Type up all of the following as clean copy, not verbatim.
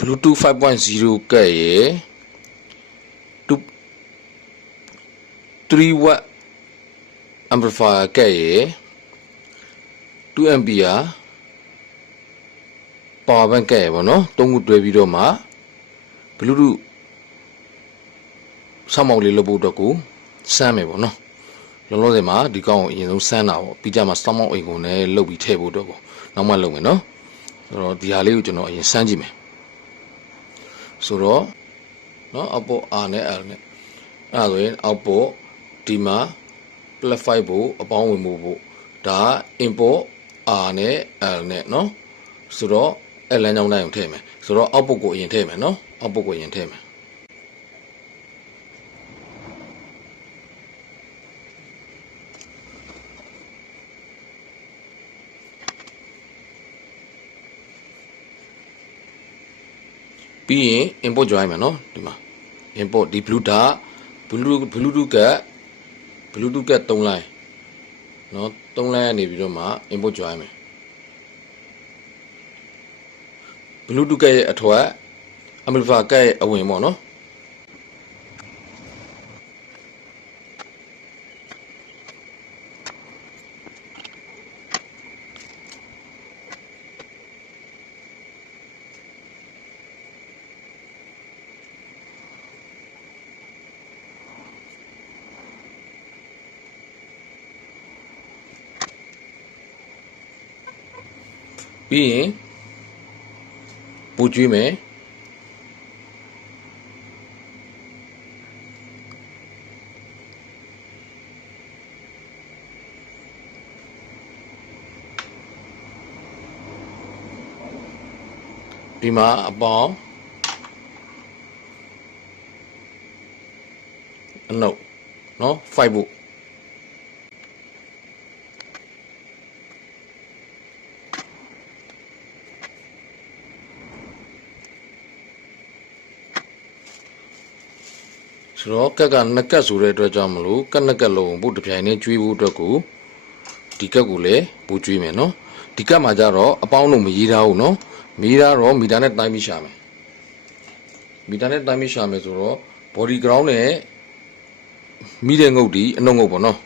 Bluetooth 5.0 ကဲ့ရယ်3 watt amplifier ကဲ့ရယ်2 ampere power bank ကဲ့ရယ်ပေါ့နော်သုံးခုတွဲပြီးတော့မှ Bluetooth ဆောင်းမောက်လေးလုပ်ဖို့အတွက်ကိုစမ်းမယ်ပေါ့နော်လောလောဆယ်မှာဒီကောင်ကိုအရင်ဆုံးစမ်းတာပေါ့ပြီးကြမှာဆောင်းမောက်အိမ်ကိုလည်းလုပ်ပြီးထည့်ဖို့အတွက်ကိုနောက်မှလုပ်မယ်နော်ဆိုတော့ဒီဟာလေးကိုကျွန်တော်အရင်စမ်းကြည့်မယ်ဆိုတော့နော်အောက်ပေါ် R နဲ့ L နဲ့အဲ့ဒါဆိုရင်အောက်ပေါ်ဒီမှာ plus 5 ဖို့အပေါင်းဝင်ဖို့ဒါ input R နဲ့ L နဲ့နော်ဆိုတော့ L လမ်းကြောင်းတိုင်းကိုထည့်မယ်ဆိုတော့ output ကိုအရင်ထည့်မယ်နော် output ကိုအရင်ထည့်မယ်ပြီးရင် input join မယ်နော်ဒီမှာ input ဒီ Bluetooth က 3 line နော်3 line ကနေပြီးတော့မှ input join မယ် Bluetooth ကရဲ့အထွက် amplifier ကရဲ့အဝင်ပေါ့နော်ပြီးရင်ပူကျွေးမယ်ဒီမှာအပေါင်းအနုပ်နော်5ဖို့ဆိုတော့ကက်ကနှစ်ကက်ဆိုတဲ့အတွက်ကြောင့်မလို့ကက်နှစ်ကက်လုံးဘုတ်တစ်ပြိုင်နဲ့ကျွေးဖို့အတွက်ကိုဒီကက်ကိုလည်းပို့ကျွေးမယ်နော်ဒီကက်မှာကြတော့အပေါင်းလုံးမရေးထားဘူးနော်မရေးထားတော့မီတာနဲ့တိုင်းပြီးရှာမယ်မီတာနဲ့တိုင်းပြီးရှာမယ်ဆိုတော့ body ground နဲ့မိတဲ့ငုတ်ဒီအနှုတ်ငုတ်ပေါ့နော်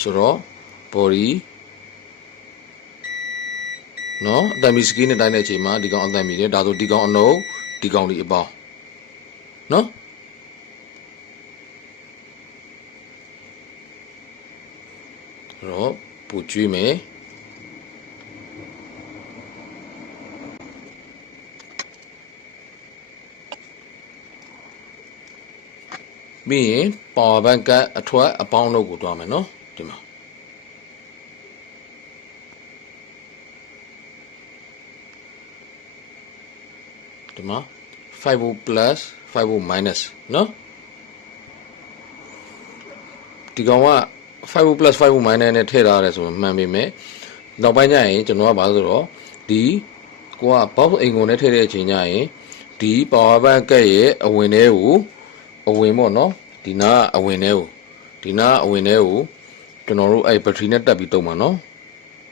ဆိုတော့ body နော်အတန်မီစကီးနဲ့တိုင်းတဲ့အချိန်မှာဒီကောင်အတန်မီနဲ့ဒါဆိုဒီကောင်အနှုတ်ဒီကောင်ဒီအပေါင်းနော်တော့ပူကျွေးမယ်ပြီးရင် power bank ကအထွက်အပေါင်းတို့ကိုတွားမယ်နော်ဒီမှာ5 volt plus 5 volt minus နော်ဒီကောင်က5 volt plus 5 volt minus နဲ့ထည့်ထားရတယ်ဆိုမှန်ပေမဲ့နောက်ပိုင်းကျရင်ကျွန်တော်ကဘာလို့ဆိုတော့ဒီကိုက box အိမ်ကုန်နဲ့ထည့်တဲ့အချိန်ကျရင်ဒီ power bank ကရဲ့အဝင်ထဲကိုအဝင်ပေါ့နော်ဒီနာကအဝင်ထဲကိုကျွန်တော်တို့အဲ့ battery နဲ့တက်ပြီးတုံးမှာနော်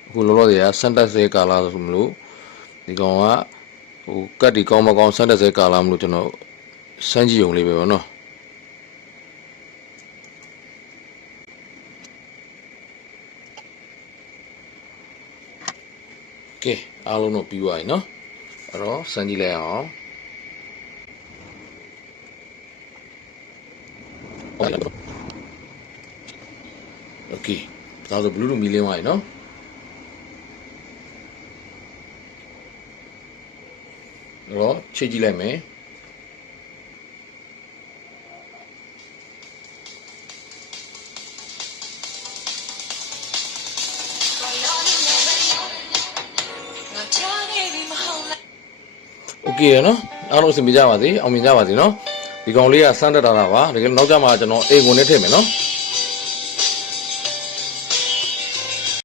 အခုလောလောဆယ်ကစမ်းတက်ဆဲကာလာဆိုမလို့ဒီကောင်ကဟိုကတ်ဒီကောင်းမကောင်းစမ်းတက်ဆဲကာလာမလို့ကျွန်တော်စမ်းကြည့်ုံလေးပဲပေါ့နော်ကဲအားလုံးတော့ပြီးသွားပြီနော်အဲ့တော့စမ်းကြည့်လိုက်အောင်โอเคဒါဆို Bluetooth မီလင်းသွားပြီနော်အဲ့တော့ချိန်ကြည့်လိုက်မယ်โอเคရနော်အားလုံးအဆင်ပြေကြပါစေအောင်မြင်ကြပါစေနော်ဒီကောင်လေးကစမ်းတက်တာပါတကယ်နောက်ကြမှာကျွန်တော်အိမ်ကုန်နဲ့ထည့်မယ်နော်